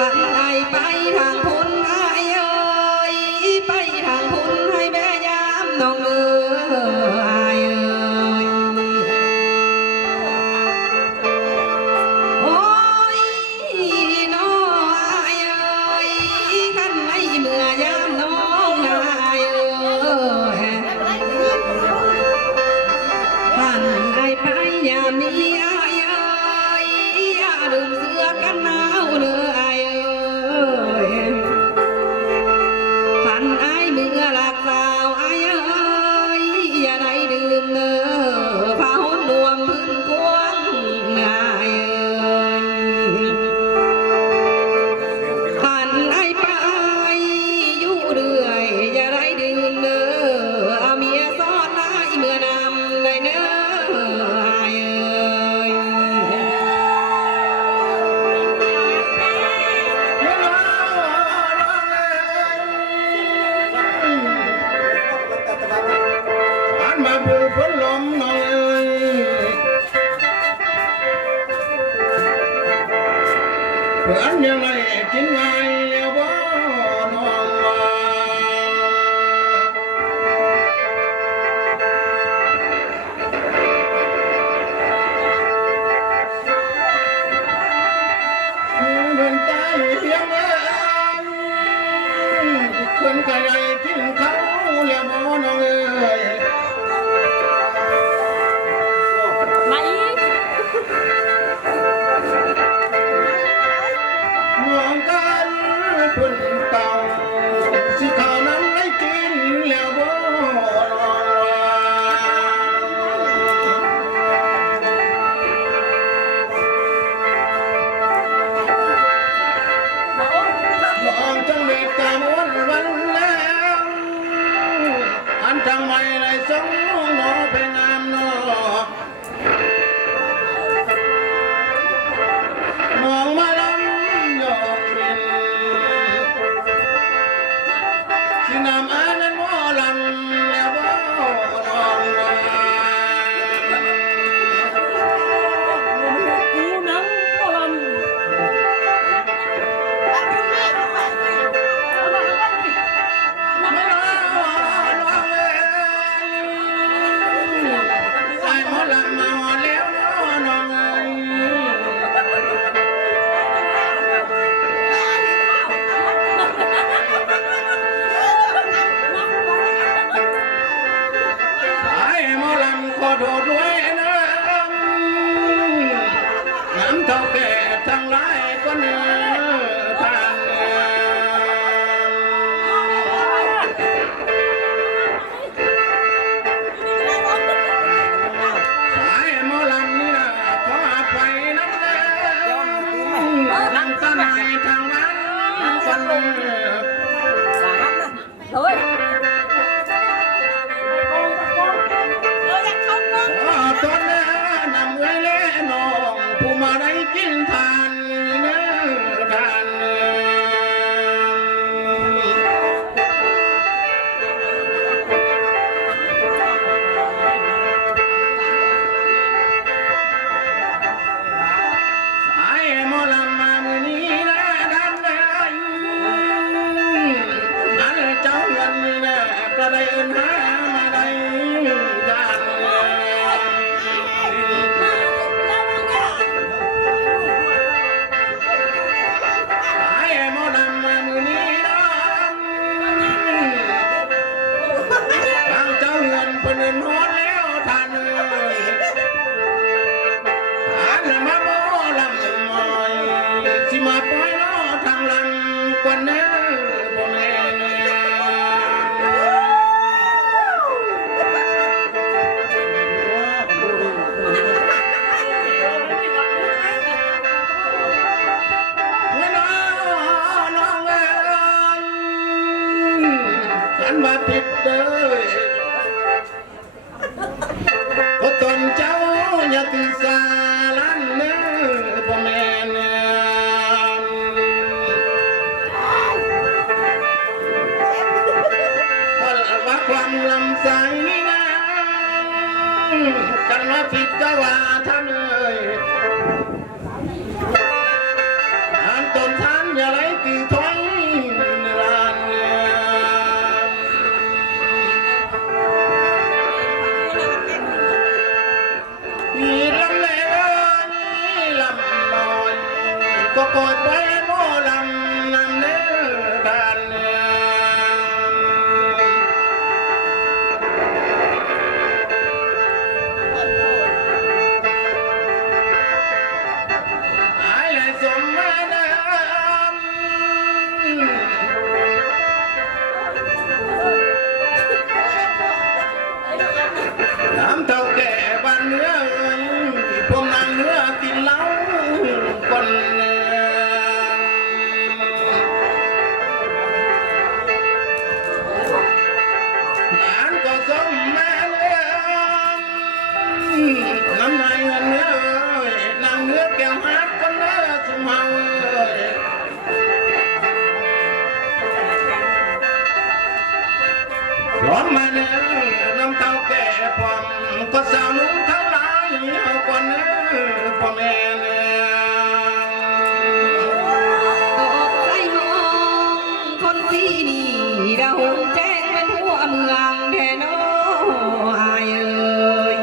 ขันไอไปทางพุนไอเอ้ยไปทางพุนให้แม่ยามน้องเอ้ยโอ้ยน้อไอเอ้ยขันไอเมื่อยามน้องไอเอ้ยขันไอไปยามนี้ไอเอ้ยอย่าลืมเสื้อกันหนาวเด้อไอเอ้ยขันไอเมื่อหลักสาวไอเอ้ยอย่าได้ดื่มเด้อพาหุ่นรวมพื้นกว้างไอเอ้ยขันไอไปอยู่เรื่อยอย่าได้ดื่มเด้อเอาเมียซ้อนไอเมื่อนำได้เด้อไอเอ้ย มาบูฝนลมหน่อยเพื่อนยังไงกินไงบ่น้องว่าเดินใจเพียงเอ้ยเพื่อนใครกินเขาแล้วบ่น้องเอ้ย มาอีก มองกันคนเก่าสิข่าวนั้นได้กินแล้วบ่มองจังเม็ดตาม้วนวันแล้วอันจังไม่ได้สงหนอเป็นงามนอมองมาลำยองรินสินำอันนั้นบ่ลำแล้วบ่น้องว่า กูนังบอลไม่รอน้องเอ้ยใส่หมอลำมาแล้วน้องเอ้ยใส่หมอลำขอโทษด้วยนะน้ำเท่าแก่ทั้งหลายก็เนื้อทางสายหมอลำนี่นะขออภัยน้ำเด้อน้ำตาไหนทางนั้นฟันเด้อ เฮ้ย ขอตอนนี้นำไว้เล่น้องผู้มาได้กินทานเนื้อทานสายหมอลำมามือนี้นะดันได้นั่นเจ้าเงินนี่นะก็ได้เอินหามาได้จาน ไอ้หมอลำมามือนี้น้ำทางเจ้าเงินเพิ่นเอิ้นฮอดแล้วท่านเอ้ยท่านมาหมอลำมอยสิมาปล่อยล้อทางลำกว่าเน้อบ่แม่นว่าน้องเอ้ยฉันมาผิดเด้อโอ้ตนเจ้าอย่าตื่นสาลันเน้อบ่แม่นว่าความลำใสนี่นะกันว่าผิดก็ว่าท่านเอ้ยท่านตนท่านอย่าละ ดไปหมอลำนำเนื้อด้านเนื้อหายเลยสมมาน้ำเท่าแก่บ้านเนื้อพวกนางเนื้อกินเหล้าคนเนื้อหลานก็ส่งมาเนื้อน้ำนายเงินเนื้อนางเนื้อแก้วฮักคนเนื้อสมเฮาร้อนมาเนื้อน้ำเต้าแก่พอมก็สาวนุ่งเท่าไรเอาก่อนเนื้อพ่อแม่เนื้อ ตกใจมองคนที่นี่ดาวแจ้งเป็นทั่วเมืองแทนออายเอ้ย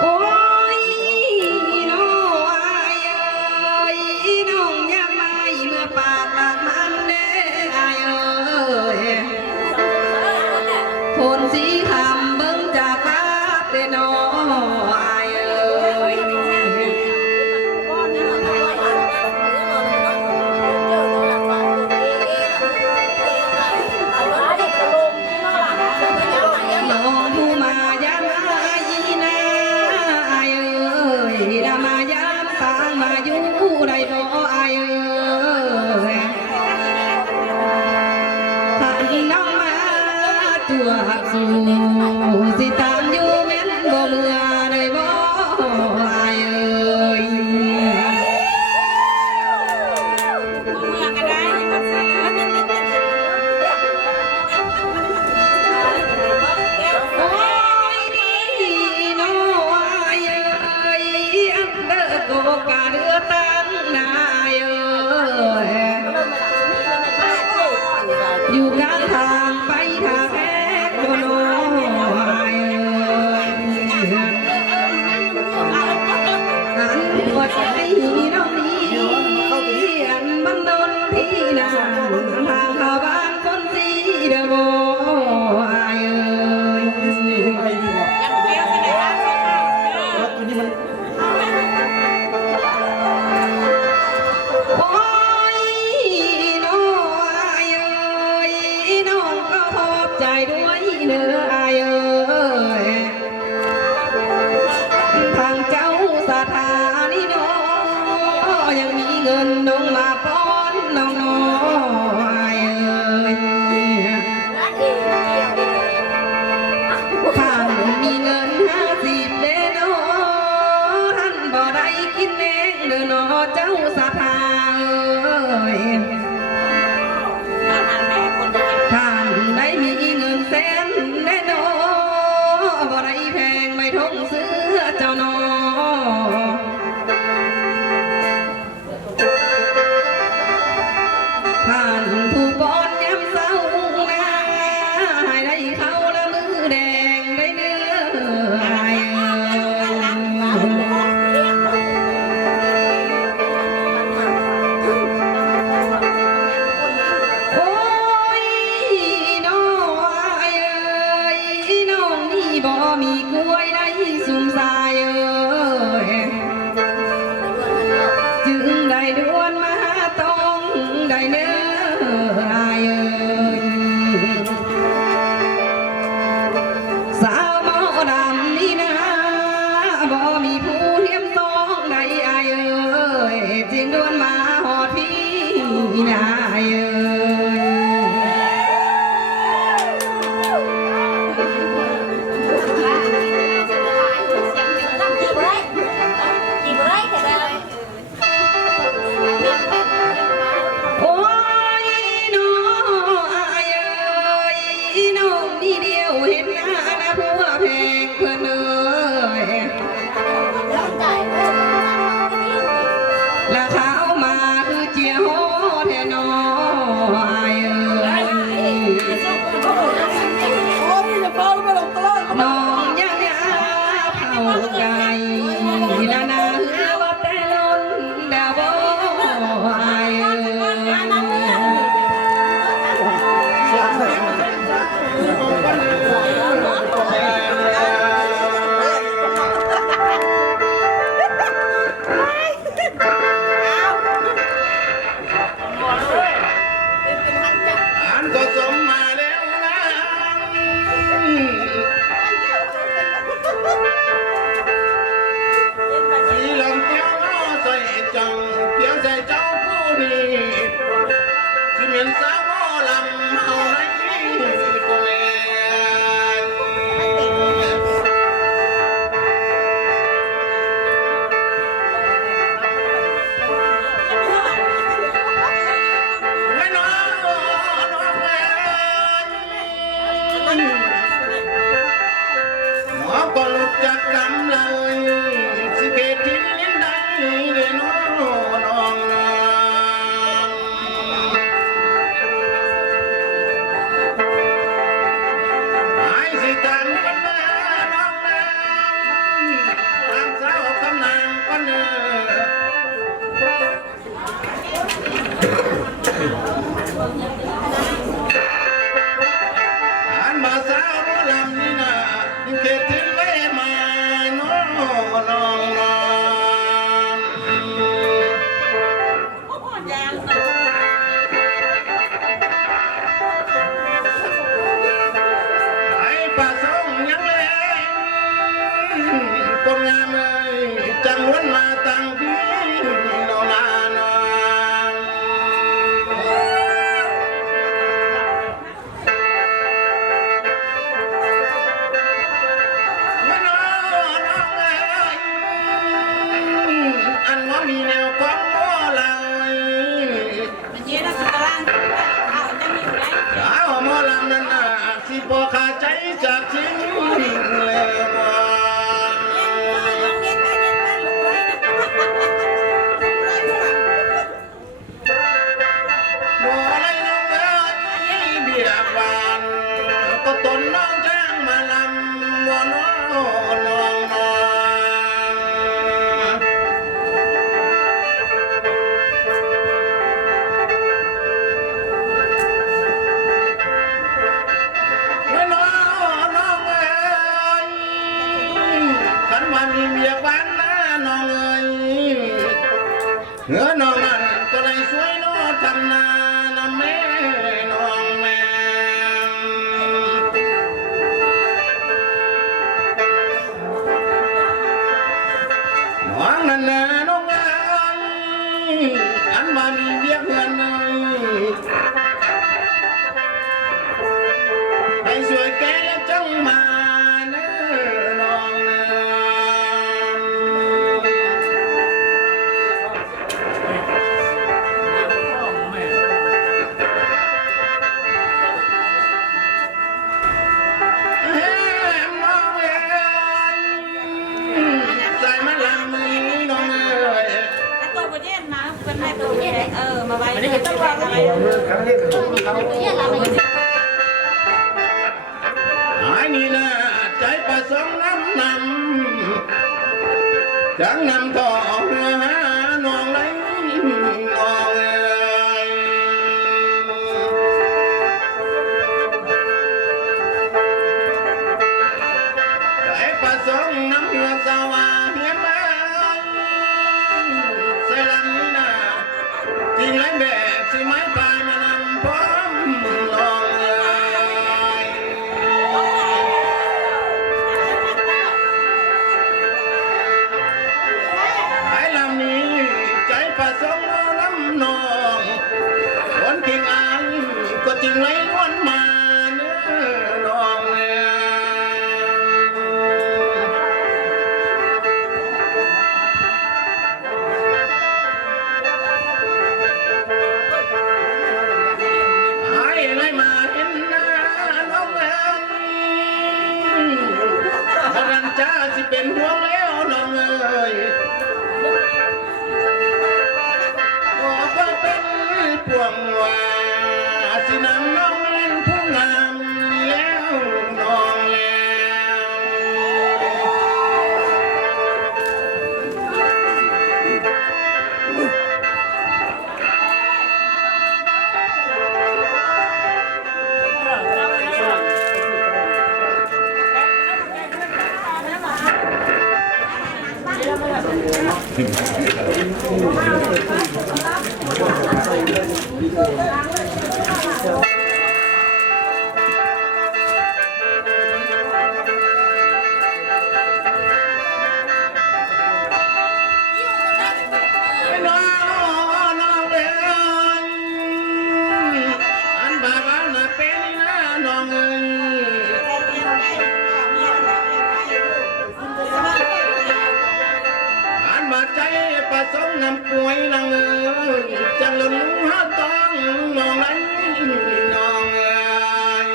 โอ้ยน้องอายเอ้ยน้องอยากมาเมื่อปากหลักมันเด้อายเอ้ยคนสีคำเบิ่งจากภาพเด้อน้องอายเอ้ย น้องผู้มายามอายีนาอายเอ้ยดามายามฟางมาอยู่ใดบ่อายเอ้ยหันน้องมาตัวสู่สิตามอยู่แม่นบ่เมื่อได้บ่อายเอ้ย โอ้ยนี่น้อยเอ้ยอันเดอร์โกกาเดือตั้งนายเอ้ยอยู่กลางทางไปทางแรกโดนอยอันหัวใจน้องนี้อันบันดลที่นานทางเข้าบ้านคนสีเดอโบอายเอ้ย โอ้ยน้องอายเอ้ยน้องก็ขอบใจด้วยเนื้ออายเอ้ยทางเจ้าสถานีน้องยังมีเงินน้องมาป้อนน้องน้อยเอ้ยท่านมีเงิน50เด้อน้อท่านบ่ได้กินเองเด้อน้อเจ้าสถาเอ้ย ท่านได้มีเงินแสนแน่นอบ่ได้แพงไม่ทงเสื้อเจ้าน้อท่านผู้บอนย้ำเศร้านาให้ได้เข้าละมือแดงได้เนื้ออายเอ้ย โอ้ยน้องอายเอ้ยน้องนี่บ่มีกล้วยได้สุมสายเอ้ยจึงได้ด่วนมาต้องได้เนื้ออายเอ้ยสาวหมอดำนี่นะบ่มีผู้เทียมต้องได้อายเอ้ยจึงด่วนมาหอดพี่นะอายเอ้ย ก็ลุกจากกำเลยสิเกตที่ลิ้นได้เดนน้องไอ้สิตามกันมาน้องตามสาวกำนางกันเนอันมาสาวโบราณนี่นะยิ่งเกตที่เลมาน้องไอ้ป่าสงยังเล่นคนงามเอ้ยจังวันมาตั้งพี่น้องนาอันว่ามีแนวความโบราณสาวหมอลำนั้นน่ะสิบ่ขาดใจจากสิ่งแล้วบ่บ่อะไรน้องเอ้ยเบียบาน ก็ตนน้องจ้างมาลำบ่น้องเอ้ยขันว่ามีเบียบ้านนะน้องเอ้ยเนื้อน้องนั้นก็ได้สวยน้อทำนานะแม่น้องแม่น้องนั้นนะน้องเอ้ยอันว่ามีเบียเพื่อนเอ้ยให้สวยแก่แล้วจังมาเน้อน้องนะ ใส่มาลำมือน้องเอ้ย มาไว้ไม่ได้ต้องวางอะไร ไอ้นี่นะใจประสงค์น้ำจังนำทองหาน้องไหลน้องเอ้ยใจประสงค์น้ำเหือสาวาเฮียนเอ้ยใส่ลำนี้นะจริงแล้วแบบสิไม้ปลายมานำพร้อมน้องเอ้ย ไอ้ลำนี้ใจประสงค์น้ำนองคนเก่งอายก็จึงไหลล้วนมาเนื้อน้องเอ้ยไอ้ไรมาเห็นหน้าน้องเอ้ยบรันจ้าสิเป็นห่วงแล้วน้องเอ้ย ก็เป็นพวงว่าสินำน้องเป็นผู้งามแล้วน้องแล้วน้องเอ้ยอันบาบาน่ะเป็นนะน้องเอ้ยอันบาใจประสงค์นำป่วยน้องเอ้ยจังหลุนหาต้องน้องไหลน้องเอ้ย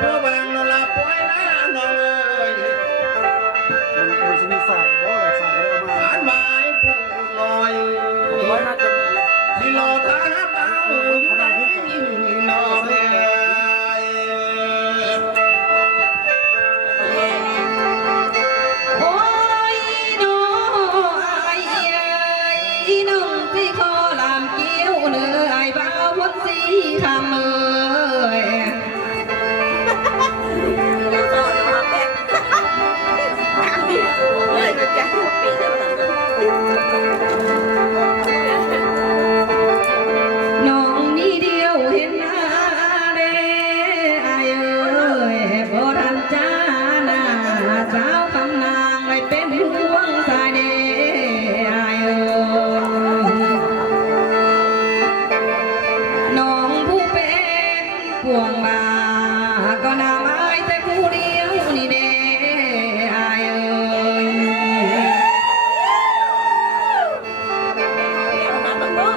ผู้บางนละป่วยนะน้องเอ้ย มันจะมีสายบ่สายเอามา ผ่านไม้ผู้ลอย ร้อยน่าจะมี ที่รอทางเอาได้น้องเอ้ย โอ้ยน้องไอ้น้องที่คอลามเกี้ยวเนื้อไอ้บ่าวพ้นสีคำเอ้ย น้องนี่เดียวเห็นหน้าเด้อายเอ้ยบ่ทันจ้าหน้าสาวคำนางไม่เป็นห่วงสายเด้อายเอ้ยน้องผู้เป็นพวงมาก็น่าไม้แต่ผู้เดียวนี่เด้อายเอ้ย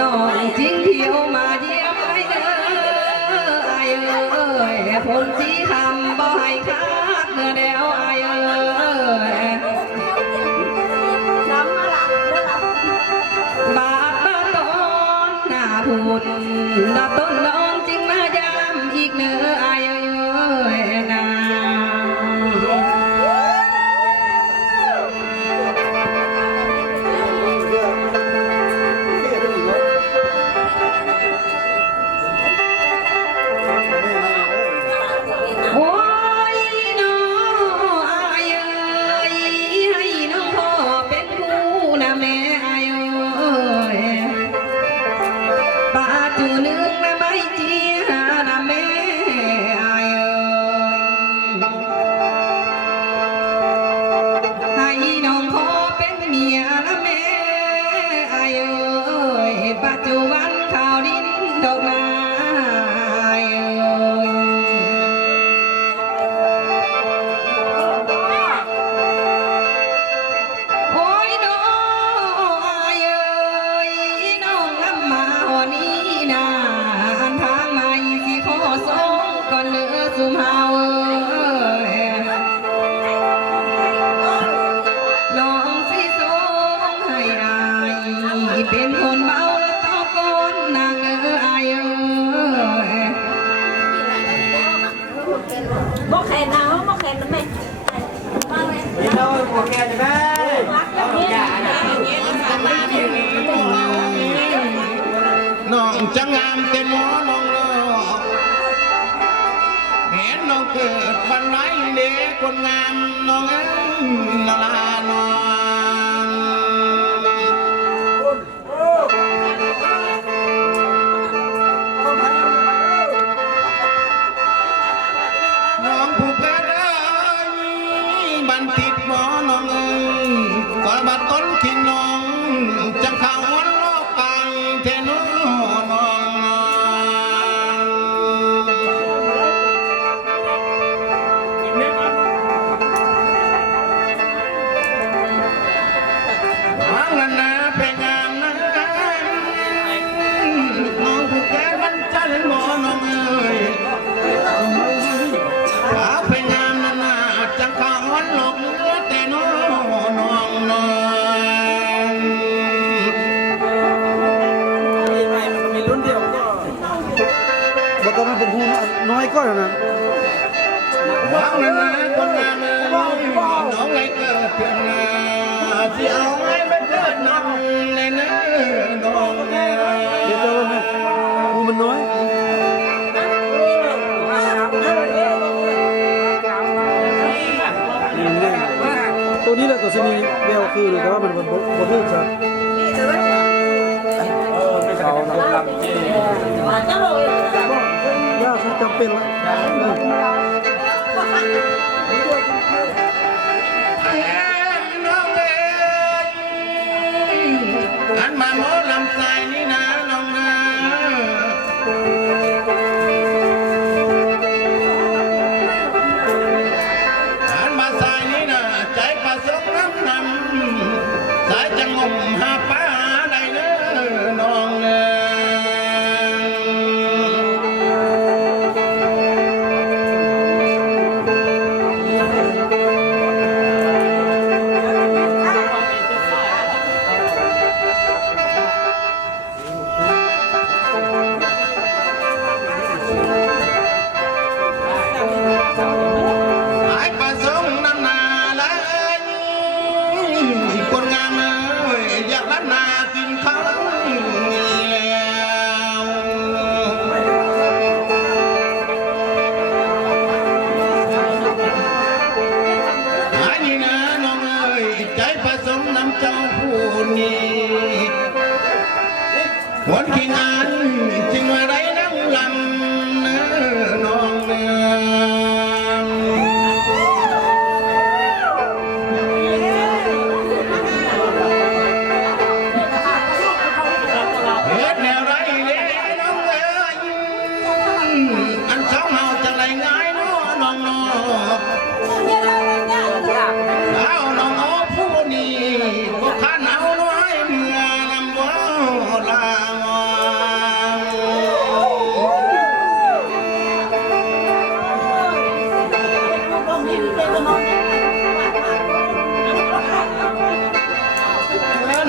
น้องจริงเที่ยวมาเยี่ยมไปเด้อไอ้เอ้ยผลสีคำบ่ให้ขาดเนื้อเดียวไอ้เอ้ยบาดบาต้นหน้าพูดดาต้นน้องจริงมายามอีกเนื้อไอ้เอ้ยนา โอ้ยน้องอายเอ้ยให้น้องพ่อเป็นผู้นะแม่อายเอ้ยป้าจูนึงนะไม่เจียนะแม่อายเอ้ยให้น้องพ่อเป็นเมียนะแม่อายเอ้ยปัจจุบันข่าวดินดอกนาอายเอ้ย โอ้ยน้องอายเอ้ยน้องนำมาหอนี้นาอันทางไม่สิขอส่งก่อนเลือสุมเฮาเอ้ยน้องสิส่งให้อายเป็นคนเบาและต่อกนนางเอ้ยอายเอ้ย บอกแขนนะบอกแขนนะแม่ นี่เราหัวแกจะได้ น้องจะงามแต่หมอน้องเนาะเห็นน้องเกิดบันไดเด็กคนงามน้องเอ้ยนาลาน้องน้องผู้เกิดเอ้ยบันติดหมอน้องเอ้ยก็บัดต้นขิงน้องจังข่าววันโลกไปเทนูน้องหวังนั้นนะเป็นงามนะน้องผู้แก่มันจะเล่นหมอน้องเอ้ยถ้าเป็นงามนั้นนะจังข่าววันโลกเนื้อแต่น้องน้องน้อง มันมีรุ่นเดียวก็บ่ต้องมันเป็นหูน้อยก็นะ หวังนะนะคนงามเอ้ยน้องเลยเกิดเพียงนาที่เอาไว้เป็นเกิดน้องในเนื้อน้องเอ้ย เดี๋ยวจะว่าแม่หูมันน้อยตัวนี้แหละตัวชนีแววคือแต่ว่ามันบ่ถึกซะเขาลำเจ จะโรย ยากจำเป็นละ น้องเอ้ยอันมาหมอลำไส้นี่นะน้องนะอันมาใส่นี่นะใจประสงค์น้ำนำสายจะงมหาป้าได้เด้อน้องเอ้ย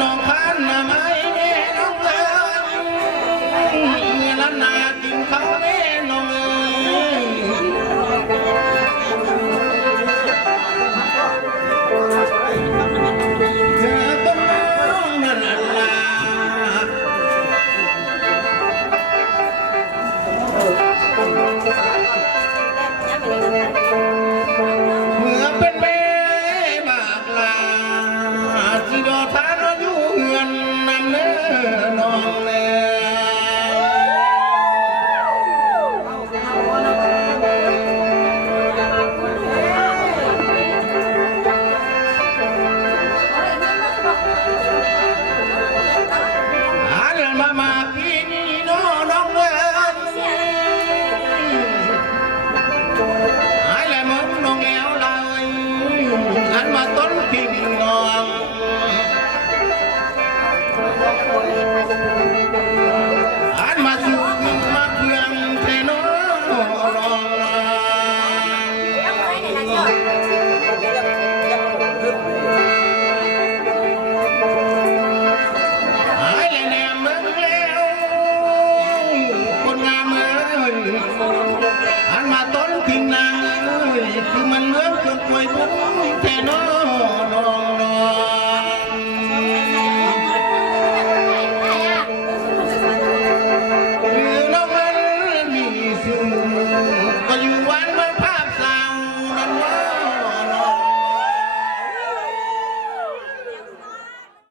น้องพันนาไม้แม่น้องเลยเมื่อนั้นนากินข้าวแม่น้องเลยเธอต้องน้องนั่นลาเมื่อเป็นแม่บากลาสิดอทานอยู่เฮือนนั่นเน้อน้องเน้หาเรื่องมาพี่นี่น้องเอ้ยหายแล้วมึงน้องแล้วเลยอันมาต้นกิ่งน้องอันมาสู่มาเพื่อนเทน้องหายแล้วแนมมึงแล้วคนงามเอ้ยอันมาต้นกิ่งนางเอ้ยคือมันเหมือนเครื่องกล้วยบุ้ง